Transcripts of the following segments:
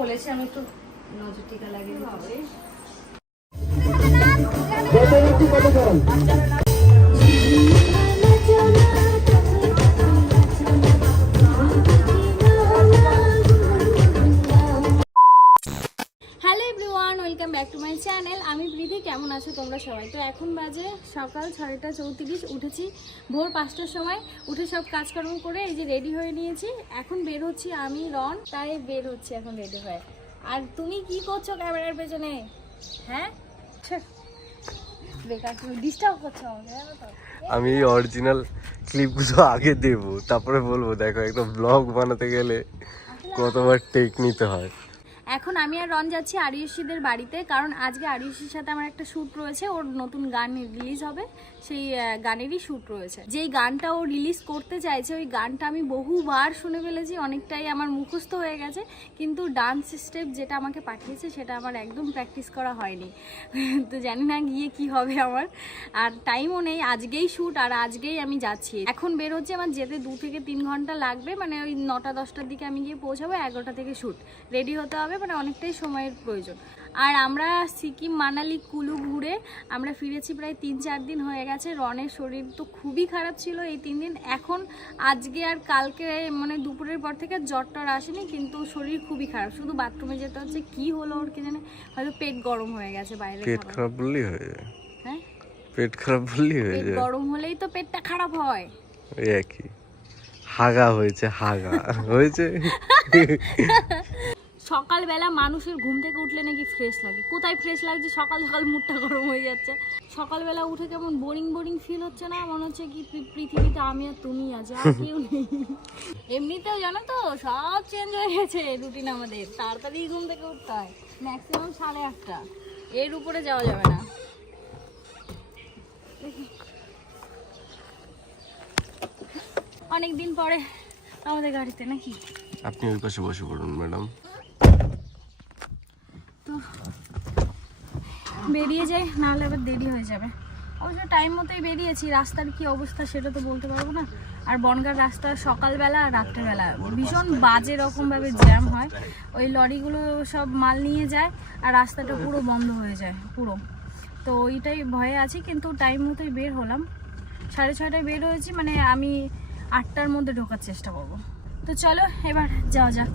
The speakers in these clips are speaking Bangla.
বলেছে আমি একটু নজর টিকা লাগিয়ে হবে। Hello everyone, welcome back to my channel. আমি প্রীতি, কেমন আছো তোমরা সবাই? তো এখন বাজে সকাল 6:34, উঠেছি ভোর 5টার সময়। উঠে সব কাজকর্ম করে এই যে রেডি হয়ে নিয়েছি। এখন বের হচ্ছি আমি রন, তাই বের হচ্ছি এখন রেডি হয়ে। আর তুমি কি করছো ক্যামেরার পেছনে? হ্যাঁ বেকার, তুমি ডিস্টার্ব করছো আমাকে, জানো তো। আমি অরিজিনাল ক্লিপগুলো আগে দেব, তারপরে বলবো দেখো একটা ব্লগ বানাতে গেলে কতবার টেক নিতে হয়। এখন আমি আর রন যাচ্ছি আরিয়সীদের বাড়িতে, কারণ আজকে আরিয়সীর সাথে আমার একটা শ্যুট রয়েছে। ওর নতুন গান রিলিজ হবে, সেই গানেরই শ্যুট রয়েছে। যেই গানটা ও রিলিজ করতে চাইছে ওই গানটা আমি বহুবার শুনে ফেলেছি, অনেকটাই আমার মুখস্থ হয়ে গেছে, কিন্তু ডান্স স্টেপ যেটা আমাকে পাঠিয়েছে সেটা আমার একদম প্র্যাকটিস করা হয়নি। তো জানি না গিয়ে কি হবে আমার, আর টাইমও নেই। আজকেই শ্যুট আর আজকেই আমি যাচ্ছি। এখন বের হচ্ছে, আমার যেতে 2 থেকে 3 ঘন্টা লাগবে, মানে ওই 9টা-10টার দিকে আমি গিয়ে পৌঁছাবো। 11টা থেকে শ্যুট, রেডি হতে হবে, মানে অনেকটাই সময়ের প্রয়োজন। আর আমরা সিকিম, মানালি, কুলু ঘুরে আমরা ফিরেছি প্রায় 3-4 দিন হয়ে গেছে। রনের শরীর তো খুবই খারাপ ছিল এই 3 দিন। এখন আজকে আর কালকে মানে দুপুরের পর থেকে জ্বরটা আসেনি, কিন্তু শরীর খুবই খারাপ, শুধু বাথরুমে যেতে হচ্ছে। কি হলো ওর কি জানে, হয়তো পেট গরম হয়ে গেছে বাইরে। পেট খারাপ বললেই হয়ে যায়? হ্যাঁ, পেট খারাপ বললেই হয়ে যায়। গরম হলেই তো পেটটা খারাপ হয়। এই একই, হাগা হয়েছে, হাগা হয়েছে। সকালবেলা মানুষের ঘুম থেকে উঠলে নাকি ফ্রেশ লাগে। কোথায় ফ্রেশ লাগছে? সকাল সকাল মুডটা গরম হয়ে যাচ্ছে। সকালবেলা উঠে কেমন বোরিং বোরিং ফিল হচ্ছে না? মনে হচ্ছে কি পৃথিবীতে আমি আর তুমি আছি, আর কেউ নেই। এমনিতেও জানো তো সব চেঞ্জ হয়ে গেছে রুটিন আমাদের। তাড়াতাড়ি ঘুম থেকে উঠতে হয়, ম্যাক্সিমাম 8:30। এর উপরে যাওয়া যাবে না। অনেকদিন পরে আমাদের গাড়িতে নাকি। আপনি ওই পাশে বসে পড়ুন ম্যাডাম। তো বেরিয়ে যাই, নাহলে আবার দেরি হয়ে যাবে। অবশ্য টাইম মতোই বেরিয়েছি। রাস্তার কি অবস্থা সেটা তো বলতে পারবো না। আর বনগাঁর রাস্তা সকালবেলা আর রাত্রেবেলা ভীষণ বাজে রকমভাবে জ্যাম হয়। ওই লরিগুলো সব মাল নিয়ে যায় আর রাস্তাটা পুরো বন্ধ হয়ে যায় পুরো। তো ওইটাই ভয়ে আছি, কিন্তু টাইম মতোই বের হলাম। 6:30টায় বের হয়েছি, মানে আমি 8টার মধ্যে ঢোকার চেষ্টা করব। তো চলো এবার যাওয়া যাক।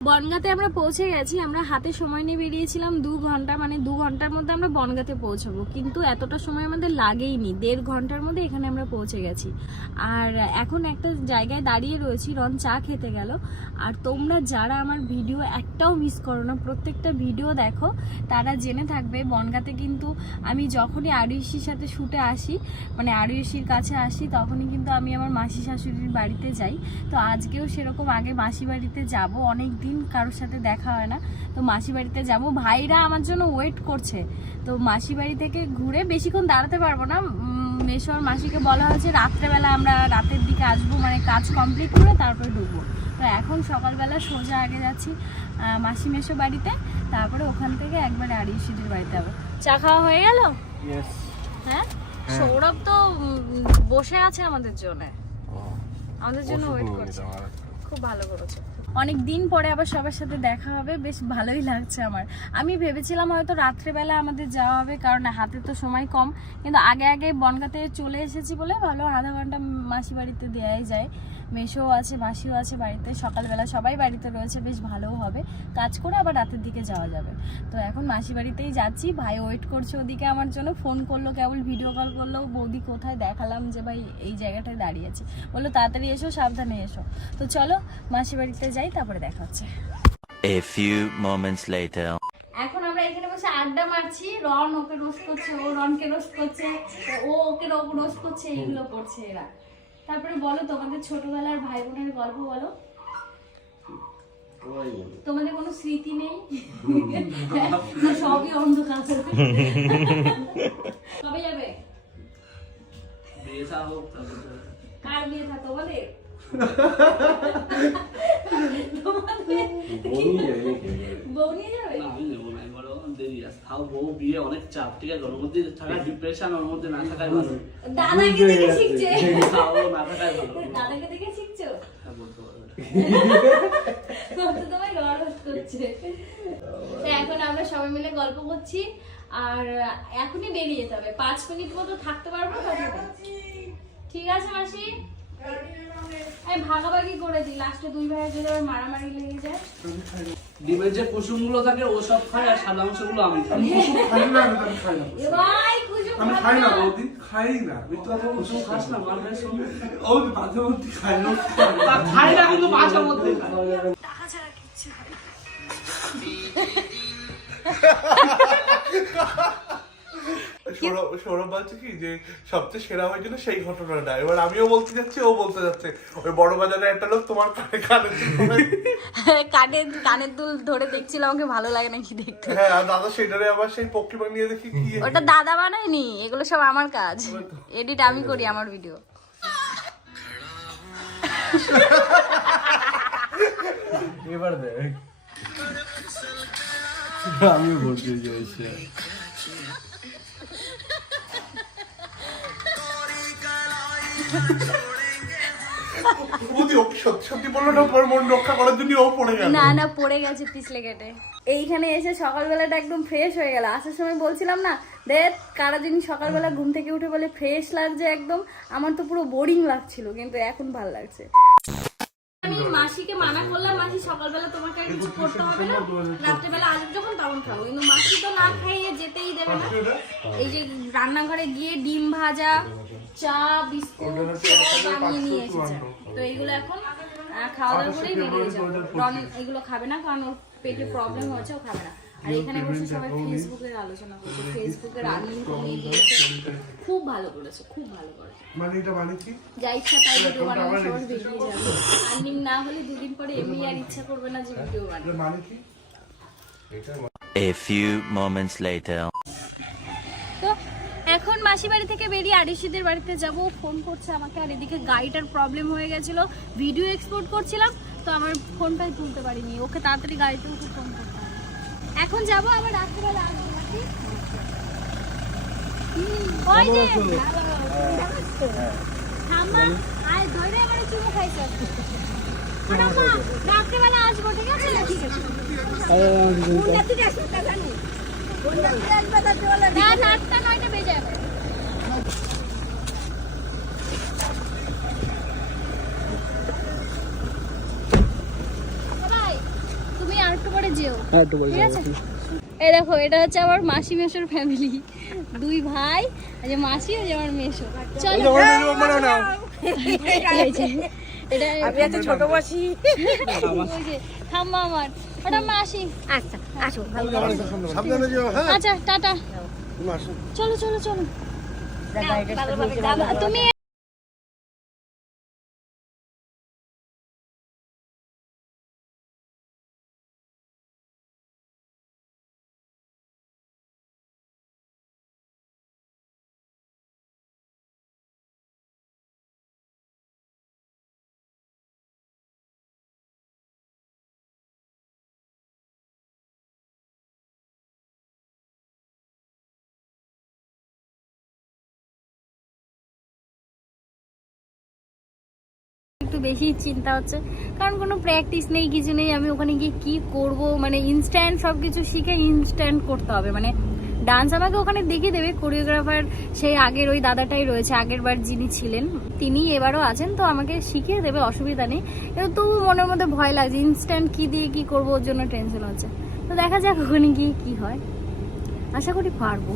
বনগাঁতে আমরা পৌঁছে গেছি। আমরা হাতে সময় নিয়ে বেরিয়েছিলাম 2 ঘন্টা, মানে 2 ঘন্টার মধ্যে আমরা বনগাঁতে পৌঁছাবো, কিন্তু এতটা সময় আমাদের লাগেইনি। 1.5 ঘন্টার মধ্যে এখানে আমরা পৌঁছে গেছি। আর এখন একটা জায়গায় দাঁড়িয়ে রয়েছি, রন চা খেতে গেল। আর তোমরা যারা আমার ভিডিও একটাও মিস করো না, প্রত্যেকটা ভিডিও দেখো, তারা জেনে থাকবে বনগাঁতে কিন্তু আমি যখনই আরিয়সীর সাথে শুটে আসি, মানে আরিয়সীর কাছে আসি, তখনই কিন্তু আমি আমার মাসি শাশুড়ির বাড়িতে যাই। তো আজকেও সেরকম আগে মাসি বাড়িতে যাবো, অনেক দিন কারোর সাথে দেখা হয় না, তো মাসি বাড়িতে যাব। ভাইরা আমার জন্য ওয়েট করছে। তো মাসি বাড়ি থেকে ঘুরে বেশিক্ষণ দাঁড়াতে পারবো না। মেশোর মাসিকে বলা হয়েছে রাত্রেবেলা আমরা রাতের দিকে আসবো, মানে কাজ কমপ্লিট করে তারপরে ঢুকবো। তো এখন সকালবেলা সোজা আগে যাচ্ছি মাসি মেশো বাড়িতে, তারপরে ওখান থেকে একবারে আরিয়সীদের বাড়িতে যাবো। চা খাওয়া হয়ে গেল? হ্যাঁ, সৌরভ তো বসে আছে আমাদের জন্য ওয়েট করছে। খুব ভালো করেছে। অনেক দিন পরে আবার সবার সাথে দেখা হবে, বেশ ভালোই লাগছে আমার। আমি ভেবেছিলাম হয়তো রাত্রেবেলা আমাদের যাওয়া হবে, কারণ হাতে তো সময় কম, কিন্তু আগে আগে বনগাঁতে চলে এসেছি বলে ভালো, আধা ঘন্টা মাসি বাড়িতে দেওয়াই যায়। মেশোও আছে, মাসিও আছে বাড়িতে, সকালবেলা সবাই বাড়িতে রয়েছে, বেশ ভালোও হবে। কাজ করে আবার রাতের দিকে যাওয়া যাবে। তো এখন মাসি বাড়িতেই যাচ্ছি। ভাই ওয়েট করছে ওদিকে আমার জন্য, ফোন করলো, কেবল ভিডিও কল করলো, বৌদি কোথায়, দেখালাম যে ভাই এই জায়গাটায় দাঁড়িয়ে আছে, বললো তাড়াতাড়ি এসো, সাবধানে এসো। তো চলো মাসি বাড়িতে যাই, তারপরে দেখা হচ্ছে। A few moments later. এখন আমরা এখানে বসে আড্ডা মারছি। রন ওকে রোস্ট করছে, ও রনকে রোস্ট করছে, ও ওকে রোস্ট করছে, এইগুলো করছে এরা। তারপরে বলো তোমাদের ছোটবেলার ভাই বোনের গল্প বলো। তোমাদের কোনো স্মৃতি নেই? সবই অন্ধকার। কবে যাবে? বিয়ে থা হোক কার বিয়ে থা তোমাদের? বউ নিয়ে যাবে? না আমি নেবো না, এবারও দেরি আছে। তাও বউ বিয়ে অনেক চাপ, ঠিক আছে? ওর মধ্যে থাকা ডিপ্রেশন, ওর মধ্যে না থাকাই ভালো। দাদাকে দেখে শিখছে। তাও না থাকাই ভালো। দাদাকে দেখে শিখছো? হ্যাঁ, বলতে পারবে। তো তোমায় রোস্ট করছে। তো এখন আমরা সবাই মিলে গল্প করছি আর এখনই বেরিয়ে যেতে হবে, 5 মিনিট মতো থাকতে পারবো তারপরে। ঠিক আছে মাসি, আমি ভাগাভাগি করে দিই, লাস্টে 2 ভাইয়ের যদি আবার মারামারি লেগে যায়। ডিমের যে কুসুমগুলো থাকে ও সব খায়, আর সাদা অংশগুলো আমি খাই। এ ভাই কুসুম আমি খাই না বৌদি, খাই না। কুসুম খাস না মার সঙ্গে? ও মাঝে মধ্যে খাই না। খাই না কিন্তু মাঝে মধ্যে খাই। টাকা ছাড়া কিচ্ছু হয় না। সৌরভ বলছে কি যে সবচেয়ে সেরা হয়েছিল সেই ঘটনাটা। এবার আমিও বলতে যাচ্ছি, ও বলতে যাচ্ছে। ওই বড় বাজারে একটা লোক তোমার কানের দুল ধরে দেখছিল, আমাকে ভালো লাগে নাকি দেখতে। হ্যাঁ, আর দাদা সেটারে আবার সেই পক্ষী বানিয়ে দেখি কি। ওটা দাদা বানায়নি, এগুলো সব আমার কাজ, এডিট আমি করি আমার ভিডিও। এবার দেখ আমিও বলতে চাইছি। সত্যি সত্যি বললো না, তোমার মন রক্ষা করার জন্য ও পড়ে গেল। না না, পড়ে গেছে পিছলে কেটে। এইখানে এসে সকালবেলাটা একদম ফ্রেশ হয়ে গেল। আসার সময় বলছিলাম না, দেখ কারা যিনি সকালবেলা ঘুম থেকে উঠে বলে ফ্রেশ লাগছে একদম, আমার তো পুরো বোরিং লাগছিল, কিন্তু এখন ভালো লাগছে। আমি মাসিকে মানা করলাম, মাসি সকালবেলা তোমাকে আর কিছু করতে হবে না, রাত্রেবেলা আসবে যখন তখন খাবো, কিন্তু মাসি তো না খাইয়ে যেতেই দেবে না। এই যে রান্নাঘরে গিয়ে ডিম ভাজা, চা, বিস্কুট সব বানিয়ে নিয়ে এসেছে। তো এইগুলো এখন খাওয়া দাওয়া করেই বেরিয়ে যাবো। রন এগুলো খাবে না, কারণ ওর পেটে প্রবলেম হয়েছে, ও খাবে না। আর এখানে বসে সবাই ফেসবুকের আলোচনা করছে, ফেসবুকের আর্নিং কমিয়ে দিয়েছে, খুব ভালো করেছে, খুব ভালো করেছে। মানে এটা মানে কি? যা ইচ্ছা তাই ভিডিও বানানো, সবার বেরিয়ে যাবে। আর্নিং না হলে 2 দিন পরে এমনি আর ইচ্ছা করবে না যে ভিডিও বানাবো। এটা মানে কি? A few moments later. তো এখন মাসি বাড়ি থেকে বেরিয়ে আরিশিদের বাড়িতে যাব। ফোন করছে আমাকে, আর এদিকে গাড়িটার প্রবলেম হয়ে গেছিল, ভিডিও এক্সপোর্ট করছিলাম তো আমার ফোনটাই তুলতে পারিনি, ওকে তাড়াতাড়ি গাড়িতে উঠে ফোন করতে হবে। এখন যাব, আবার রাত্রিবেলা আসবো নাকি? ওই যে ঠাম্মা আয় ধরে আমার চুমু খাইছে। ঠাম্মা রাত্রিবেলা আসবো, ঠিক আছে? ঠিক আছে। না 8টা 9টা বেজে যাবে। ভাই তুমি আরেকটু পরে যেও, ঠিক আছে? এই দেখো, এটা হচ্ছে আমার মাসি মেশোর ফ্যামিলি, 2 ভাই, এই যে মাসি, এই যে আমার মেশো। চলো এটা আমি একটা ছোট মাসি, ওই যে ঠাম্মা আমার, ওটা মাসি। আচ্ছা আসো, ভালো করে সাবধানে যেও। হ্যাঁ, আচ্ছা টাটা, তুমি আসো। চলো চলো চলো। তুমি একটু বেশি চিন্তা হচ্ছে, কারণ কোনো প্র্যাকটিস নেই, কিছু নেই। আমি ওখানে গিয়ে কি করব, মানে ইনস্ট্যান্ট সব কিছু শিখে ইনস্ট্যান্ট করতে হবে। মানে ডান্স আমাকে ওখানে দেখিয়ে দেবে, কোরিওগ্রাফার সেই আগের ওই দাদাটাই রয়েছে, আগের বার যিনি ছিলেন তিনি এবারও আছেন, তো আমাকে শিখিয়ে দেবে, অসুবিধা নেই। কিন্তু তবু মনের মধ্যে ভয় লাগছে, ইনস্ট্যান্ট কি দিয়ে কি করবো, ওর জন্য টেনশন হচ্ছে। তো দেখা যাক ওখানে গিয়ে কি হয়, আশা করি পারবো।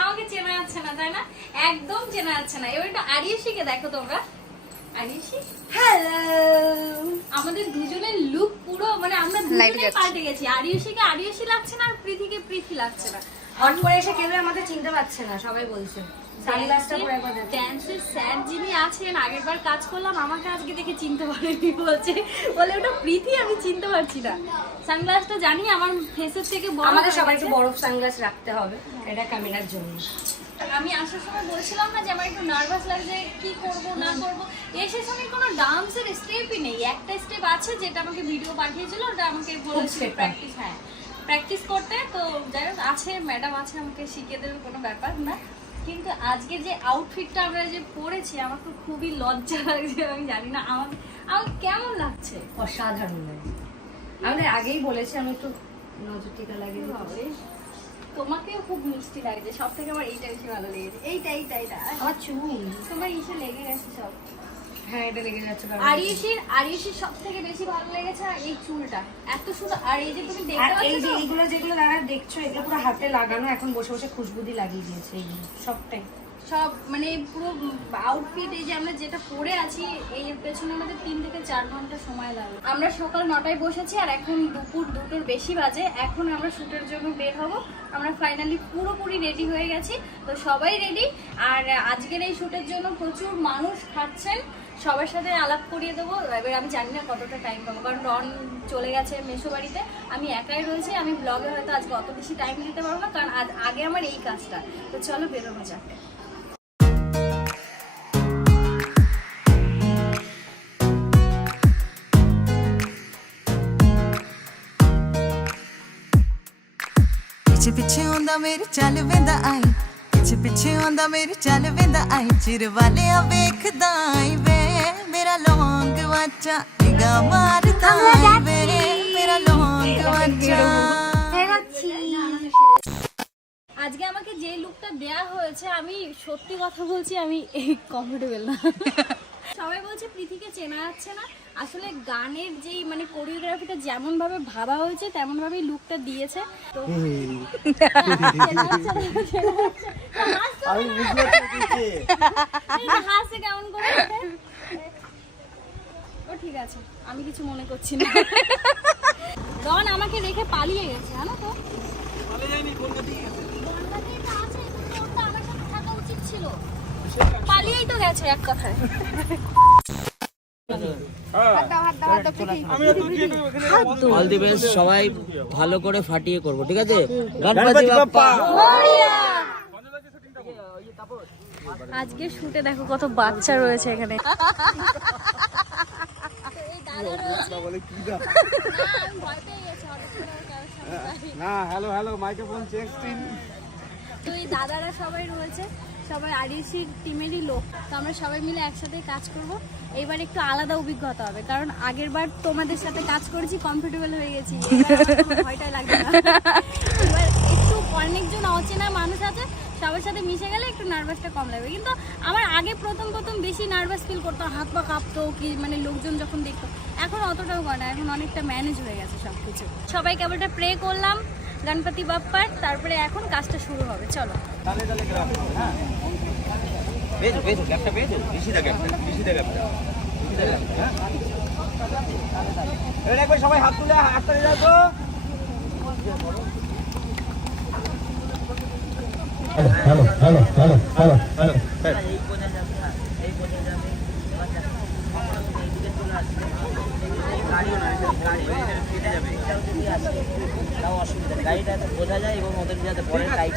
আমাকে চেনা যাচ্ছে না, তাই না? একদম চেনা যাচ্ছে না। এবার একটু আরিয়াশিকে দেখো তোমরা। আরিয়াশি, হ্যালো। আমাদের দুজনের লুক পুরো, মানে আমরা দুজনেই পাল্টে গেছি। আরিয়াশিকে আরিয়াশি লাগছে না, আর প্রীতিকে প্রীতি লাগছে না। হট করে এসে কেউ আমাদের চিনতে পারছে না, সবাই বলছে সানগ্লাসটা পরে একবার দেখো। ড্যান্সের স্যার যিনি আছেন, আগেরবার কাজ করলাম, আমাকে আজকে দেখে চিনতে পারেনি, বলে ওটা প্রীতি, আমি চিনতে পারছি না। সানগ্লাসটা জানি আমার ফেসের থেকে বড়, আমাদের সবাইকে বড় সানগ্লাস রাখতে হবে, এটা ক্যামেরার জন্য। আমি আসার সময় বলছিলাম না যে আমার একটু নার্ভাস লাগছে, কি করব না করব। এসে সময় কোনো ডান্সের স্টেপই নেই, একটা স্টেপ আছে যেটা আমাকে ভিডিও পাঠিয়েছিল, ওটা আমাকে বলেছিল প্র্যাকটিস, হ্যাঁ প্র্যাকটিস করতে। তো যাই হোক আছে, ম্যাডাম আছে, আমাকে শিখিয়ে দেবে, কোনো ব্যাপার না। কিন্তু আজকে যে আউটফিটটা আমরা যে পরেছি, আমার তো খুবই লজ্জা লাগছে, আমি জানি না আমার কেমন লাগছে। অসাধারণ লাগে, আমাদের আগেই বলেছি, আমি একটু নজর টিকা লাগিয়ে বাবারে, তোমাকেও খুব মিষ্টি লাগছে, সব থেকে আমার এইটা বেশি ভালো লেগেছে। এইটা আমার চুল, তোমার ইসে লেগে গেছে সব। হ্যাঁ এটা লেগে যাচ্ছে। আরিশির সব থেকে বেশি ভালো লেগেছে এই চুলটা, এত সুন্দর। আর এই যে তুমি আর দেখতে এই পাচ্ছ যে তো, এইগুলো যেগুলো দাঁড়া দেখছো, এগুলো পুরো হাতে লাগানো, এখন বসে বসে খুশবুদি লাগিয়ে দিয়েছে এইগুলো সবটাই। সব মানে পুরো আউটফিট, এই যে আমরা যেটা পরে আছি, এর পেছনে আমাদের 3 থেকে 4 ঘন্টা সময় লাগে। আমরা সকাল 9টায় বসেছি, আর এখন দুপুর 2টোর বেশি বাজে। এখন আমরা শুটের জন্য বের হব। আমরা ফাইনালি পুরোপুরি রেডি হয়ে গেছি, তো সবাই রেডি। আর আজকের এই শুটের জন্য প্রচুর মানুষ খাচ্ছেন, সবার সাথে আলাপ করিয়ে দেবো। এবার আমি জানি না কতটা টাইম পাবো, কারণ রন চলে গেছে মেসো বাড়িতে, আমি একাই রয়েছি। আমি ব্লগে হয়তো আজকে অত বেশি টাইম দিতে পারবো না, কারণ আগে আমার এই কাজটা। তো চলো বেরোনো যাক। ਪਿੱਛੇ ਪਿੱਛੇ ਆਉਂਦਾ ਮੇਰੇ ਚੱਲ ਵੇਂਦਾ ਆਈ, ਪਿੱਛੇ ਪਿੱਛੇ ਆਉਂਦਾ ਮੇਰੇ ਚੱਲ ਵੇਂਦਾ ਆਈ, ਚਿਰ ਵਾਲਿਆ ਵੇਖਦਾ ਆਈ ਵੇ, ਮੇਰਾ ਲੌਂਗ ਵਾਚਾ ਨਿਗਾਹ ਮਾਰਦਾ ਆਈ ਵੇ, ਮੇਰਾ ਲੌਂਗ ਵਾਚਾ। আজকে আমাকে যে লুকটা দেয়া হয়েছে, আমি সত্যি কথা বলছি, আমি কমফোর্টেবল না। সবাই বলছে প্রীতিকে চেনা যাচ্ছে না, আসলে গানের যেই মানে কোরিওগ্রাফিটা যেমন ভাবে ভাবা হয়েছে তেমন ভাবেই লুকটা দিয়েছে। তো হাসে কেমন করে, ও ঠিক আছে, আমি কিছু মনে করছি না। রন আমাকে রেখে পালিয়ে গেছে, জানো তো? আমার সাথে থাকা উচিত ছিল, পালিয়েই তো গেছে এক কথায়। অল দি বেস্ট, সবাই ভালো করে ফাটিয়ে করবো, ঠিক আছে? গণপতি বাপ্পা। আজকে শুটে দেখো কত বাচ্চা রয়েছে এখানে। তো এই দাদারা সবাই রয়েছে, সবাই আরইসির টিমেরই লোক। তো আমরা সবাই মিলে একসাথে কাজ করব। এইবার একটু আলাদা অভিজ্ঞতা হবে, কারণ আগের বার তোমাদের সাথে কাজ করেছি, কমফোর্টেবল হয়ে গেছি, ভয়টাই লাগবে না। এবার একটু অনেকজন অচেনা মানুষ আছে, সবার সাথে মিশে গেলে একটু নার্ভাসটা কম লাগবে। কিন্তু আমার আগে প্রথম বেশি নার্ভাস ফিল করতাম, হাত পা কাঁপতো, কি মানে লোকজন যখন দেখতো। এখন অতটাও করে না, এখন অনেকটা ম্যানেজ হয়ে গেছে সব কিছু। সবাই কেবলটা প্রে করলাম গণপতি বাপ্পার, তারপরে এখন কাজটা শুরু হবে। চলো। সবাই হাত তুলে হাতটা যাও তো। অসুবিধা নেই, গাড়িটা বোঝা যায় এবং ওদের যাতে পরে টাইট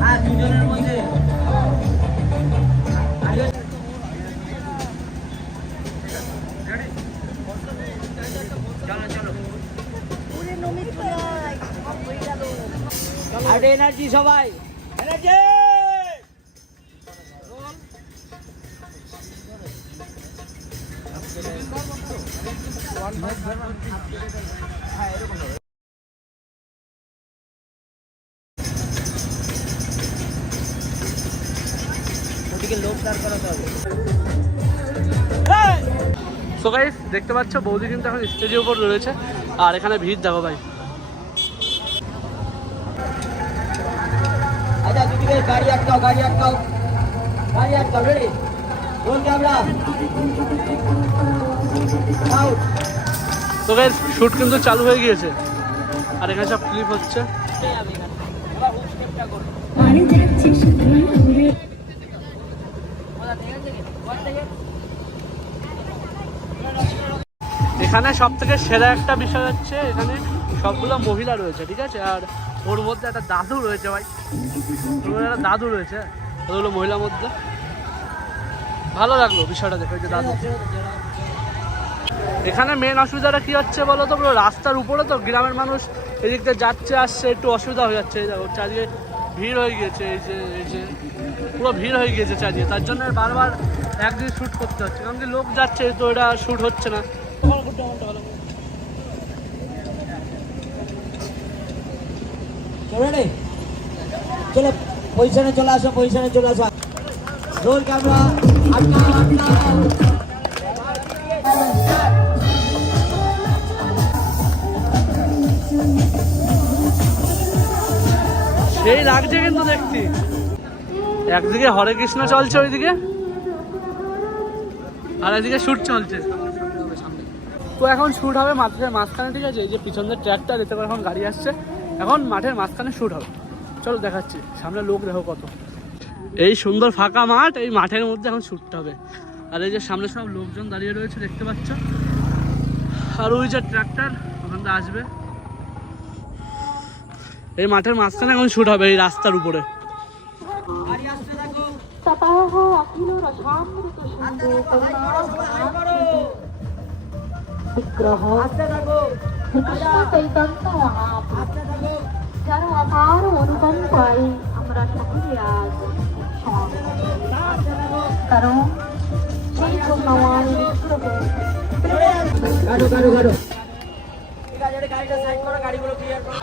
হ্যাঁ, দুজনের মধ্যে এনার্জি, সবাই এনার্জি। ওদিকে লোক দাঁড় করাতে হবে। সো গাইস, দেখতে পাচ্ছ বৌদি কিন্তু এখন স্টেজের উপর রয়েছে, আর এখানে ভিড় দেখো ভাই। বেশ, গাড়ি আটকাও, গাড়ি আটকাও, গাড়ি আটকাও, রেডি, রোল ক্যামেরা, আউট। তো গাইস শুট কিন্তু চালু হয়ে গিয়েছে আর এখানে সব ক্লিপ হচ্ছে। এখানে সব থেকে সেরা একটা বিষয় হচ্ছে এখানে সবগুলো মহিলা রয়েছে, ঠিক আছে, আর ওর মধ্যে একটা দাদু রয়েছে ভাই, ওর মধ্যে একটা দাদু রয়েছে, ওগুলো মহিলার মধ্যে ভালো লাগলো বিষয়টা দেখে, ওই যে দাদু। এখানে মেন অসুবিধাটা কি হচ্ছে বলো তো, পুরো রাস্তার উপরে তো গ্রামের মানুষ এদিক দিয়ে যাচ্ছে আসছে, একটু অসুবিধা হয়ে যাচ্ছে। এই দেখো চারিদিকে ভিড় হয়ে গিয়েছে, এই যে পুরো ভিড় হয়ে গিয়েছে চারিদিকে, তার জন্য বারবার একদিকে শ্যুট করতে হচ্ছে, কারণ কি লোক যাচ্ছে তো এটা শ্যুট হচ্ছে না। রেডি, চলো পজিশনে চলে আসো, পজিশনে চলে আসো, রোল ক্যামেরা, আটকাও, আটকাও। সেই লাগছে কিন্তু দেখছি, একদিকে হরে কৃষ্ণ চলছে ওইদিকে, আর এদিকে শুট চলছে। তো এখন শুট হবে মাঠের মাঝখানে, ঠিক আছে, এই যে পিছনের ট্র্যাকটা যেতে পারে, এখন গাড়ি আসছে, এখন মাঠের মাঝখানে শুট হবে। চলো দেখাচ্ছি, সামনে লোক দেখো কত, এই সুন্দর ফাঁকা মাঠ, এই মাঠের মধ্যে এখন শুটটা হবে। আর এই যে সামনে সব লোকজন দাঁড়িয়ে রয়েছে দেখতে পাচ্ছ, আর ওই যে ট্র্যাক্টর ওখান থেকে আসবে, এই মাঠের মাঝখানে এখন শুট হবে এই রাস্তার উপরে। যারা অপার অনুকম্পায় আমরা সকলে আজ কারণ সেই জন্য আমার গাড়ো গাড়ো গাড়ো, ঠিক আছে, গাড়িটা সাইড করো, গাড়িগুলো ক্লিয়ার করো।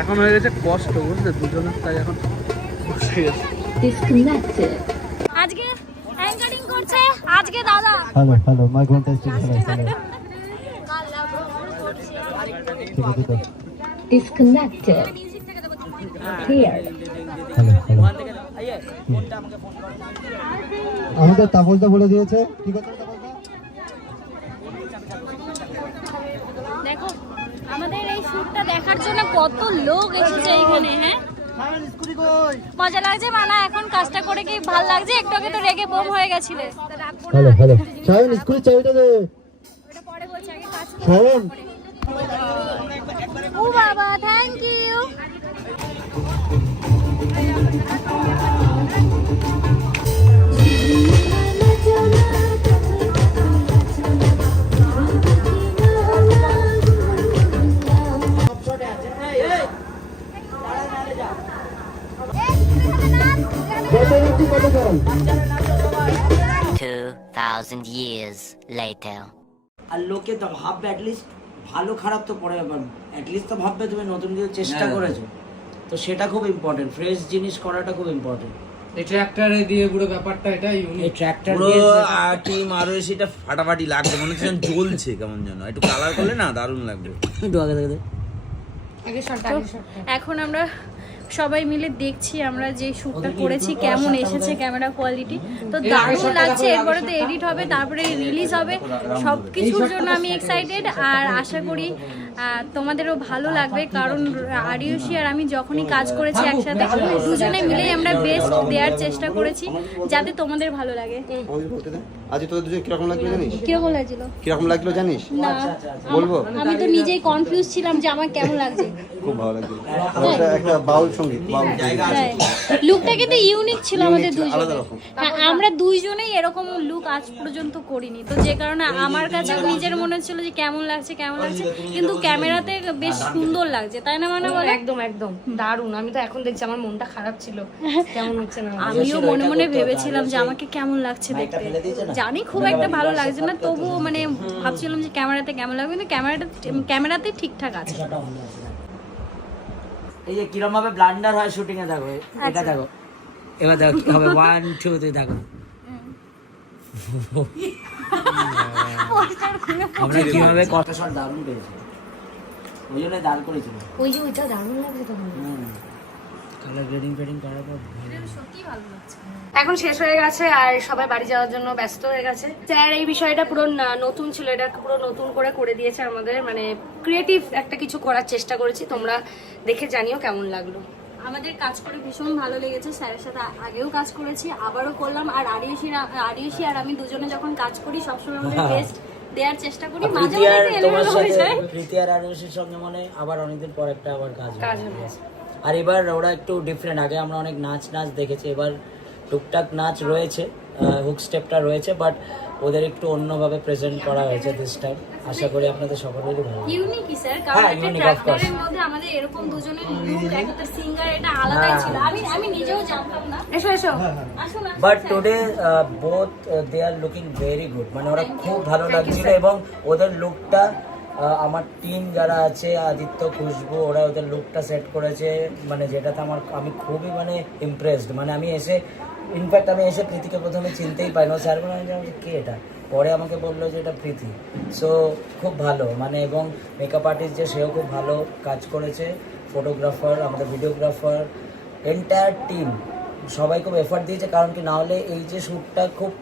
এখন হয়ে গেছে কষ্ট, বুঝলে, দুজনের, তাই এখন বসে গেছে। আজকে অ্যাঙ্কারিং করছে আজকে দাদা। Hello hello, mike one testing, hello hello, ঠিক আছে তো, disconnected here হ্যালো হ্যালো, আমাদের তাপলটা বলে দিয়েছে কি করতে হবে। দেখো আমাদের এই শুটটা দেখার জন্য কত লোক এসেছে এখানে। হ্যাঁ মজা লাগছে মানা, এখন কাজটা করে কি ভালো লাগছে? একটু আগে তো রেগে বোম হয়ে গেছিলে। হ্যালো হ্যালো, শাওন স্কুলে চাবিটা দে, ওটা পরে বলছি, আগে কাজ শাওন। ও বাবা, থ্যাংক ইউ। কত কম 2,000 years later. আর লোকে তো ভাববে অ্যাটলিস্ট, ভালো খারাপ তো পরে ব্যাপার, অ্যাটলিস্ট তো ভাববে তুমি নতুন কিছু চেষ্টা করেছো, তো সেটা খুব ইম্পর্টেন্ট, ফ্রেশ জিনিস করাটা খুব ইম্পর্টেন্ট। এই ট্র্যাক্টরে দিয়ে পুরো ব্যাপারটা এটা ইউনিক, এই ট্র্যাক্টর পুরো দিয়ে টিম আরো সেটা ফাটাফাটি লাগছে, মনে হচ্ছে জ্বলছে কেমন যেন, একটু কালার করলে না দারুণ লাগবে। একটু আগে দেখে এখন আমরা সবাই মিলে দেখছি আমরা যে শ্যুটটা করেছি কেমন এসেছে, ক্যামেরা কোয়ালিটি তো দারুণ লাগছে। এরপরে তো এডিট হবে, তারপরে রিলিজ হবে, সব কিছুর জন্য আমি এক্সাইটেড। আর আশা করি তোমাদেরও ভালো লাগবে, কারণ আরিয়সী আর আমি যখনই কাজ করেছি একসাথে দুজনে মিলেই আমরা বেস্ট দেওয়ার চেষ্টা করেছি, যাতে তোমাদের ভালো লাগে। আজ তোদের দুজন কিরকম লাগলো জানিস? কিরকম লাগছিল? কিরকম লাগলো জানিস? না বলবো, আমি তো নিজেই কনফিউজ ছিলাম যে আমার কেমন লাগছে। খুব ভালো লাগলো, একটা বাউল সঙ্গীত, লুকটা কিন্তু ইউনিক ছিল আমাদের দুইজনের। হ্যাঁ, আমরা দুইজনেই এরকম লুক আজ পর্যন্ত করিনি, তো যে কারণে আমার কাছে নিজের মনে হচ্ছিল যে কেমন লাগছে কেমন লাগছে, কিন্তু ক্যামেরাতে বেশ সুন্দর লাগছে, তাই না? মানে বলে একদম একদম দারুণ। আমি তো এখন দেখছি আমার মনটা খারাপ ছিল, কেমন হচ্ছে না। আমিও মনে মনে ভেবেছিলাম যে আমাকে কেমন লাগছে দেখতে, জানি খুব একটা ভালো লাগছে না, তবুও মানে ভাবছিলাম যে ক্যামেরাতে কেমন লাগবে, কিন্তু ক্যামেরাতে ঠিকঠাক আছে। এই যে কিরম ভাবে ব্লান্ডার হয় শুটিং এ, দেখো এটা দেখো, এবার দেখো কি হবে, 1 2 3 দেখো আমরা কিভাবে কত শট দারুণ পেয়েছি। ওই জন্য দাঁড় করেছিল। ওই যে ওইটা দারুণ লাগছে তখন। কালার গ্রেডিং ফেডিং করার পর সত্যি ভালো লাগছে। এখন শেষ হয়ে গেছে আর সবাই বাড়ি যাওয়ার জন্য ব্যস্ত হয়ে গেছে। স্যার এই বিষয়টা পুরো নতুন ছিল, এটা পুরো নতুন করে দিয়েছে আমাদের, মানে ক্রিয়েটিভ একটা কিছু করার চেষ্টা করেছি। তোমরা দেখে জানিও কেমন লাগলো। আমাদের কাজ করে ভীষণ ভালো লেগেছে, স্যারের সাথে আগেও কাজ করেছি, আবারও করলাম। আর আরিয়সী আর আমি দুজনে যখন কাজ করি সবসময় আমাদের বেস্ট দেওয়ার চেষ্টা করি। মাঝে প্রীতি আর মাঝে তোমার এলোমেলো হয়ে সাথে, যায়। প্রীতি আর আরুষির সঙ্গে মানে আবার অনেকদিন পর একটা আবার কাজ হয়েছে। আর এবার ওরা একটু ডিফারেন্ট। আগে আমরা অনেক নাচ দেখেছি, এবার টুকটাক নাচ রয়েছে, হুক স্টেপটা রয়েছে, বাট ওদের একটু অন্যভাবে প্রেজেন্ট করা হয়েছে দিস টাইম। আশা করি আপনাদের সকলেরই ভালো লাগবে। ইউনিকই স্যার, কারণ একটা ট্র্যাক্টরের মধ্যে আমাদের এরকম দুজনের লুক, একটা সিঙ্গার, এটা আলাদাই ছিল। আমি নিজেও জানতাম না। এসো এসো আসুন। But today both they are looking very good, মানে ওরা খুব ভালো লাগছিল। এবং ওদের লুকটা আমার টিম যারা আছে, আদিত্য, খুশবু, ওরা ওদের লুকটা সেট করেছে, মানে যেটাতে আমি খুবই মানে ইমপ্রেসড। মানে আমি এসে প্রীতিকে প্রথমে চিনতেই পাই না, স্যার বলে কে এটা, পরে আমাকে বললো যে এটা প্রীতি। সো খুব ভালো মানে, এবং মেকআপ আর্টিস্ট যে সেও খুব ভালো কাজ করেছে, ফটোগ্রাফার, আমাদের ভিডিওগ্রাফার, এন্টায়ার টিম সবাই খুব এফর্ট দিয়েছে। কারণ কি না হলে এই যে শ্যুটটা খুব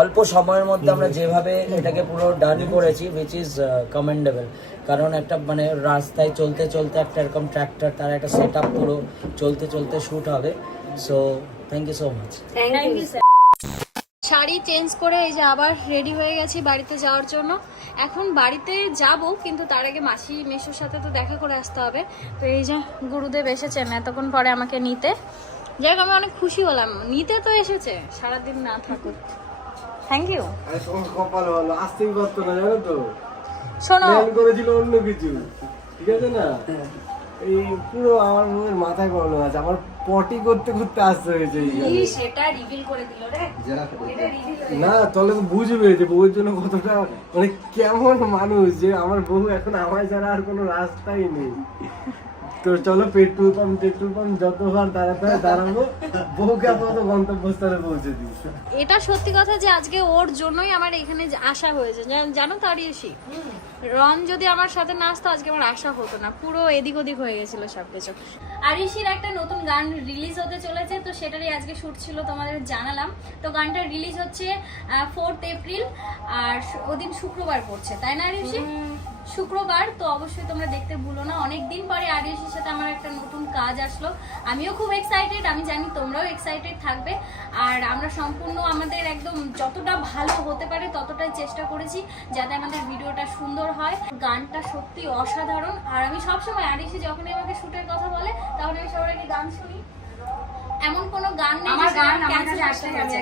অল্প সময়ের মধ্যে আমরা যেভাবে এটাকে পুরো ডান করেছি, উইচ ইজ কমেন্ডেবল। কারণ একটা মানে রাস্তায় চলতে একটা এরকম ট্র্যাক্টর, তার একটা সেট আপ পুরো চলতে শ্যুট হবে। So thank you so much. Thank you sir. Sari change করে এই যে আবার রেডি হয়ে গেছি বাড়িতে যাওয়ার জন্য। এখন বাড়িতে যাব, কিন্তু তার আগে মাসি মেসোর সাথে তো দেখা করে আসতে হবে। তো এই যে গুরুদেব এসেছেন এতক্ষণ পরে আমাকে নিতে। যাই হোক, আমি অনেক খুশি হলাম, নিতে তো এসেছে, সারাদিন না থাকুক। Thank you. কপাল ভালো, আসতেই পারতো না জানো তো, শোনো, প্ল্যান করেছিল অন্য কিছু, ঠিক আছে না? এই পুরো আমার মুখের মাথায় প্রবলেম আছে, আমার পটি করতে আসতে হয়েছে। সেটা রিভিল করে দিল রে। না তাহলে তো বুঝবে যে বউয়ের জন্য কতটা মানে কেমন মানুষ, যে আমার বউ এখন আমায় ছাড়া আর কোনো রাস্তাই নেই। তো চলো পেট্রোল পাম্প যতবার দাঁড়াতে হয় দাঁড়াবো, বউকে আপাতত গন্তব্যস্থলে পৌঁছে দিই। এটা সত্যি কথা যে আজকে ওর জন্যই আমার এখানে আসা হয়েছে, জানো তো আরিয়সী। রন যদি আমার সাথে না আসতো আজকে আমার আসা হতো না, পুরো এদিক ওদিক হয়ে গেছিল সবকিছু। আরিয়সীর একটা নতুন গান রিলিজ হতে চলেছে, তো সেটারই আজকে শুট ছিল, তোমাদের জানালাম। তো গানটা রিলিজ হচ্ছে 4 এপ্রিল, আর ওদিন শুক্রবার পড়ছে, তাই না আরিয়সী? শুক্রবার। তো অবশ্যই তোমরা দেখতে ভুলো না। অনেকদিন পরে আরিয়সীর সাথে আমার একটা নতুন কাজ আসলো, আমিও খুব এক্সাইটেড, আমি জানি তোমরাও এক্সাইটেড থাকবে। আর আমরা সম্পূর্ণ আমাদের একদম যতটা ভালো হতে পারে ততটাই চেষ্টা করেছি যাতে আমাদের ভিডিওটা সুন্দর হয়। গানটা সত্যি অসাধারণ। আর আমি সবসময় আরিয়সী যখনই আমাকে শুটের কথা বলে তখন আমি সবার আগে গান শুনি। এমন কোনো গান নেই আমার গান ক্যান্সেল আসতে গেছে,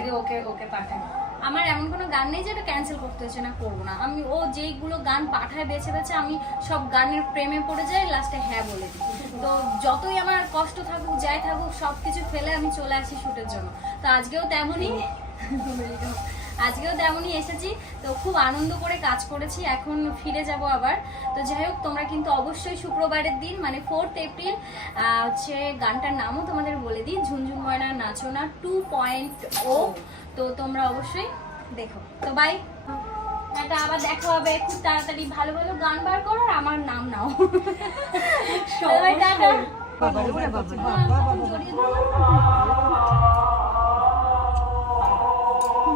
ওকে পাঠাই। আমার এমন কোনো গান নেই যেটা ক্যান্সেল করতে হচ্ছে না, করবো না। আমি ও যেইগুলো গান পাঠায় বেছে আমি সব গানের প্রেমে পড়ে যাই, লাস্টে হ্যাঁ বলে দিই। তো যতই আমার কষ্ট থাকুক যাই থাকুক সব কিছু ফেলে আমি চলে আসি শুটের জন্য। তো আজকেও তেমনই এসেছি। তো খুব আনন্দ করে কাজ করেছি, এখন ফিরে যাব আবার। তো যাই হোক, তোমরা কিন্তু অবশ্যই শুক্রবারের দিন মানে 4 এপ্রিল হচ্ছে, গানটার নামও তোমাদের বলে দিই, ঝুনঝুন ময়না নাচো না 2.0। তো তোমরা অবশ্যই দেখো। তো বাই, এটা আবার দেখা হবে খুব তাড়াতাড়ি। ভালো ভালো গান বার করো আর আমার নাম নাও। সবাই টাটা।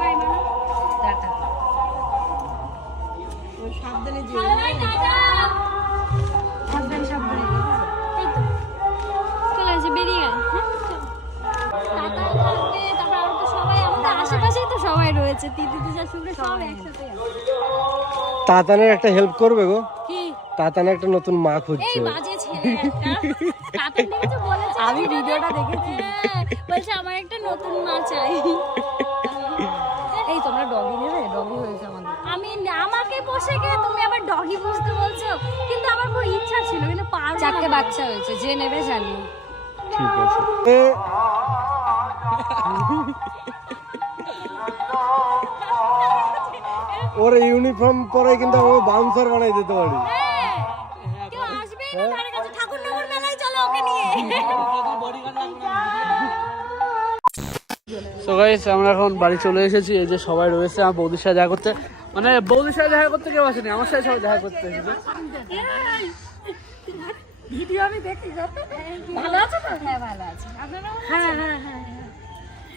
বাই মামা, টাটা। সাবধানে যেও। Bye tata. সাবধানে। এই তো চলে আসে, বেরিয়ে গেল। তারপর আরো তো সবাই আমাদের আশেপাশেই তো সবাই রয়েছে, তিতি শাশুড়ি সব একসাথে। তাতানের একটা হেল্প করবে গো, কি? তাতানে একটা নতুন মা খুঁজছে। এই বাজে ছেলে একটা। তাতান দেখেছো বলেছে, আমি ভিডিওটা দেখেছি, বলছে আমার একটা নতুন মা চাই। এই তোমরা ডগি নেবে? ডগি হয়েছে আমাদের। আমাকে বসে গিয়ে তুমি আবার ডগি বুঝতে বলছো, কিন্তু আমার খুব ইচ্ছা ছিল কিন্তু পারবো না। 4টে বাচ্চা হয়েছে, যে নেবে জানিও। ঠিক আছে। ওর ইউনিফর্ম পরে কিন্তু আমি বাউন্সার বানাই দিতে পারি। কেউ আসবেই না ধারে কাছে, ঠাকুরনগর মেলায় চলো ওকে নিয়ে। সো গাইস, আমরা এখন বাড়ি চলে এসেছি। এই যে সবাই রয়েছে আমার বৌদির সাথে দেখা করতে। মানে বৌদির সাথে দেখা করতে কেউ আসেনি, আমার সাথে সবাই দেখা করতে এসেছে। ভিডিও আমি দেখি ভালো আছে তো? হ্যাঁ ভালো আছে। আপনারা? হ্যাঁ হ্যাঁ হ্যাঁ।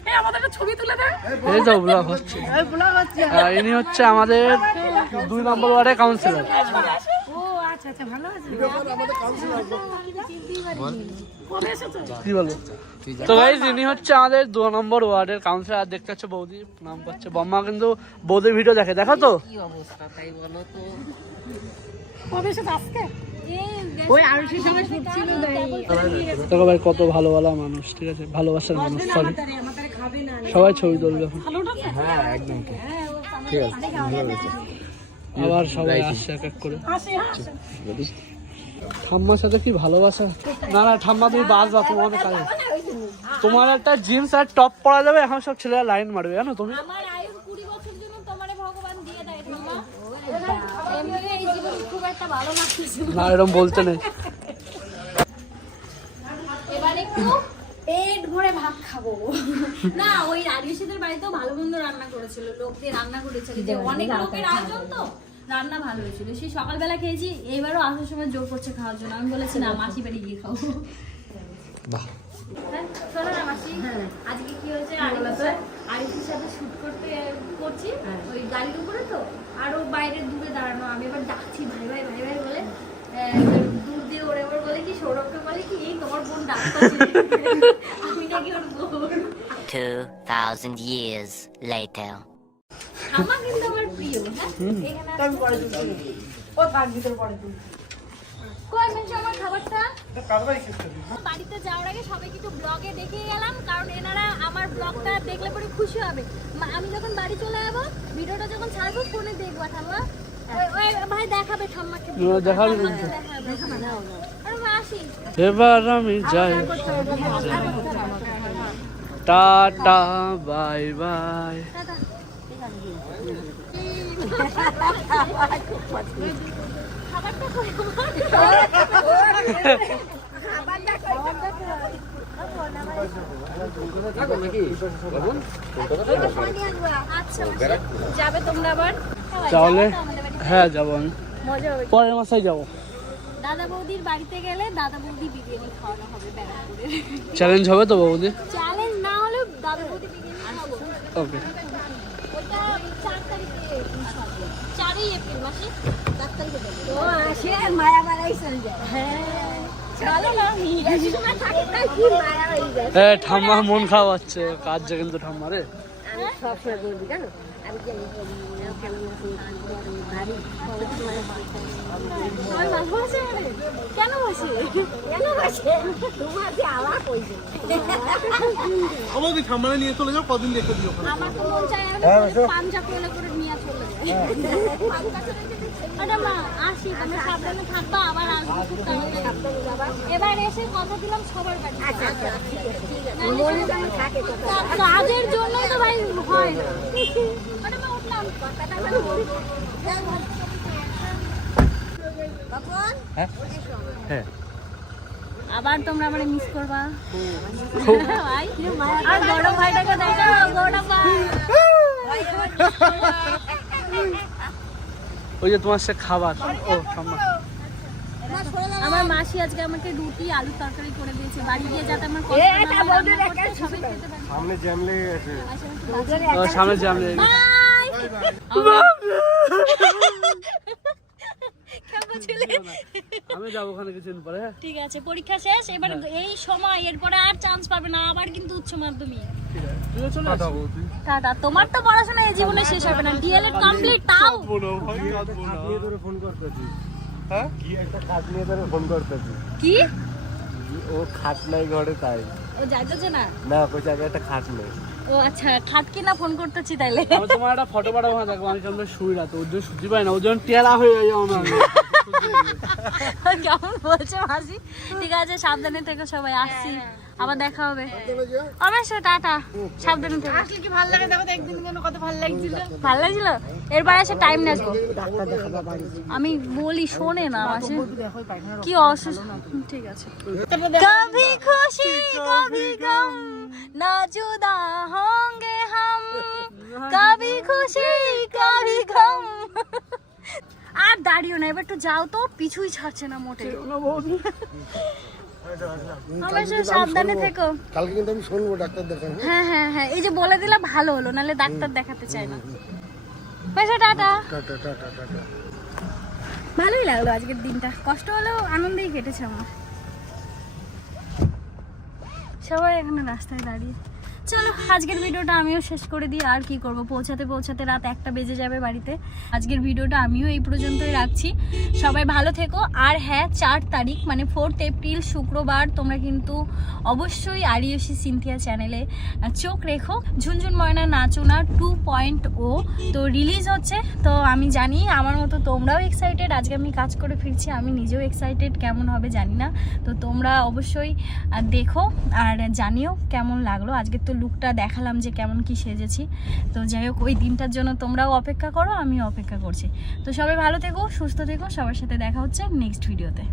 এই আমাদের একটা ছবি তুলে দেন। এই তো ব্লগ হচ্ছে। আর ইনি হচ্ছে আমাদের 2 নম্বর ওয়ার্ডের কাউন্সিলর। ও আচ্ছা আচ্ছা ভালো আছে। কি বলবো? তো গাইস ইনি হচ্ছে আমাদের 2 নম্বর ওয়ার্ডের কাউন্সিলর। আর দেখতে পাচ্ছ বৌদি নাম করছে বম্মা, কিন্তু বৌদির ভিডিও দেখে, দেখো তো কি অবস্থা তাই বলো তো। কবে এসেছে আজকে? ওই আরুষির সঙ্গে শুট ছিল। দেখো ভাই কত ভালো ভালো মানুষ, ঠিক আছে, ভালোবাসার মানুষ। সরি সবাই ছবি তুলবে এখন। হ্যাঁ একদম ঠিক আছে। আবার সবাই আসছে এক এক করে। ঠাম্মার সাথে কি ভালোবাসা। না না ঠাম্মা তুমি বাসবা, তোমাদের কাছে তোমার একটা জিন্স আর টপ পরা যাবে, এখন সব ছেলেরা লাইন মারবে জানো তুমি। আমার আয়ু 20 বছর জন্য তোমারে ভগবান দিয়ে দেয় ঠাম্মা। এমনি এই জীবন খুব একটা ভালো লাগছে না এরকম বলতে নেই। এবার একটু পেট ভরে ভাত খাবো। না ওই আরিশিদের বাড়িতেও ভালো মন্দ রান্না করেছিল, লোক দিয়ে রান্না করেছিল, যে অনেক লোকের আয়োজন তো রান্না ভালো হয়েছিল। সেই সকালবেলা খেয়েছি, এবারও আসার সময় জোর করছে খাওয়ার জন্য। আমি বলেছি না মাসি বাড়ি গিয়ে খাবো। শোনো না মাসি, আজকে কি হয়েছে, আরিফির সাথে শুট করছি ওই গাড়ির উপরে তো, আর ও বাইরের দূরে দাঁড়ানো, আমি এবার ডাকছি ভাই ভাই ভাই ভাই বলে, দূর দিয়ে ওরে ওর বলে কি, সৌরভকে বলে কি এই তোমার বোন ডাকছে, আমি নাকি ওর বোন। 2,000 years later. আমার কিন্তু আমার প্রিয়, হ্যাঁ এখানে ও তার ভিতর পড়ে তুমি কই মেনছো আমার খাবারটা বাড়িতে যাওয়ার আগে সবাইকে একটু ব্লগে দেখে গেলাম, কারণ এনারা আমার ব্লগটা দেখলে পরে খুশি হবে। আমি যখন বাড়ি চলে যাবো, ভিডিওটা যখন ছাড়বো ফোনে দেখবা ঠাম্মা। ওই ভাই দেখাবে ঠাম্মাকে, দেখাবে আরে মা আসি। এবার আমি যাই, টাটা বাই বাই। খাবারটা করে আচ্ছা যাবে তোমরা আবার তাহলে? হ্যাঁ যাবো আমি, মজা হবে। পরের মাসেই যাবো। দাদা বৌদির বাড়িতে গেলে দাদা বৌদি বিরিয়ানি খাওয়ানো হবে ব্যারাকপুরে। চ্যালেঞ্জ হবে তো বৌদি? চ্যালেঞ্জ না হলেও দাদা বৌদি বিরিয়ানি খাবো। ওকে ওটা 4 তারিখে 4ই এপ্রিল মাসে 4 তারিখে ও আসে মায়া মারাই চলে যায়। হ্যাঁ চলো না বেশি সময় থাকি না, কি মায়া হয়ে যায়। ঠাম্মা মন খারাপ হচ্ছে, কাজ যে কিন্তু ঠাম্মা রে। আমি সবসময় বলবি জানো, আমি জানি কেমন বাড়ি কেন বসে কেন বসে তোমার যে আলাপ হয়েছে। আমাকে সামনে নিয়ে চলে যাও, কদিন দেখে দিও। আমার তো মন চায় পাঞ্জাব করে নিয়ে চলে যায়। আরে মা আসি, তুমি সাবধানে থাকবা, আবার আসবো খুব তাড়াতাড়ি। এবার এসে কথা দিলাম সবার বাড়ি। আচ্ছা আচ্ছা ঠিক আছে ঠিক আছে, মনে যেন থাকে তো। কাজের জন্যই তো ভাই হয় না। আরে মা উঠলাম কথাটা হ্যাঁ আবার তোমরা মানে মিস করবা ভাই। আর বড় ভাইটাকে দেখো, বড় ভাই ওই যে তোমার সে খাবার। ও ঠাম্মা আমার মাসি আজকে আমাকে রুটি আলু তরকারি করে দিয়েছে, বাড়ি গিয়ে যাতে আমার কষ্ট না হয়, রান্না করতে সবাই খেতে পারে। সামনে জ্যাম লেগে গেছে। সামনে জ্যাম লেগে গেছে। আমি যাবো ওখানে কিছুদিন পরে। হ্যাঁ ঠিক আছে, পরীক্ষা শেষ এবার এই সময়, এরপরে আর চান্স পাবে না, আবার কিন্তু উচ্চ মাধ্যমিক। টাটা। তোমার তো পড়াশোনা এই জীবনে শেষ হবে না, ডিএলএড কমপ্লিট তাও। নিয়ে ধরে ফোন করতেছি। হ্যাঁ কি একটা খাট নিয়ে ধরে ফোন করতেছি। কি ও খাট নাই ঘরে, তাই ও যাইতেছে না? না ওই জায়গায় একটা খাট নেই। ও আচ্ছা, খাট কিনা ফোন করতেছি তাইলে। আমি তোমার একটা ফটো পাঠাবো, দেখো আমি কেমন শুই রাত, ওর জন্য সুজি পাই না, ওর জন্য টেলা হয়ে যাই আমার। কেমন বলছে মাসি? ঠিক আছে সাবধানে থেকো সবাই, আসছি আবার দেখা হবে। অবশ্যই টাটা, সাবধানে থেকো। আসলে কি ভালো লাগে দেখো তো, একদিন কেন কত ভালো লাগছিল। ভালো লাগছিল, এরপর এসে টাইম নেবো। আমি বলি শোনে না মাসি, কি অসুস্থ। ঠিক আছে। কভি খুশি কভি গম, না জুদা হোंगे हम, কবি খুশি কবি গম। আর দাঁড়িও না, এবার একটু যাও তো, পিছুই ছাড়ছে না মোটে। অবশ্যই সাবধানে থেকো। কালকে কিন্তু আমি শুনবো ডাক্তার দেখান। হ্যাঁ হ্যাঁ হ্যাঁ, এই যে বলে দিলাম ভালো হলো, নাহলে ডাক্তার দেখাতে চায় না। পয়সা টাটা। Tata tata tata. ভালোই লাগলো আজকের দিনটা, কষ্ট হলেও আনন্দেই কেটেছে আমার। সবাই এখানে রাস্তায় দাঁড়িয়ে। চলো আজকের ভিডিওটা আমিও শেষ করে দিই, আর কি করব, পৌঁছাতে পৌঁছাতে রাত 1টা বেজে যাবে বাড়িতে। আজকের ভিডিওটা আমিও এই পর্যন্তই রাখছি। সবাই ভালো থেকো। আর হ্যাঁ, 4 তারিখ মানে 4 এপ্রিল শুক্রবার তোমরা কিন্তু অবশ্যই আরিয়সী সিনথিয়া চ্যানেলে চোখ রেখো। ঝুনঝুন ময়না নাচোনা 2.0 তো রিলিজ হচ্ছে। তো আমি জানি আমার মতো তোমরাও এক্সাইটেড। আজকে আমি কাজ করে ফিরছি, আমি নিজেও এক্সাইটেড, কেমন হবে জানি না। তো তোমরা অবশ্যই দেখো আর জানিও কেমন লাগলো। আজকে তো লুকটা দেখালাম যে কেমন কি সেজেছি। তো যাই হোক, ওই দিনটার জন্য তোমরাও অপেক্ষা করো, আমিও অপেক্ষা করছি। তো সবাই ভালো থেকো, সুস্থ থেকো, সবার সাথে দেখা হচ্ছে নেক্সট ভিডিওতে।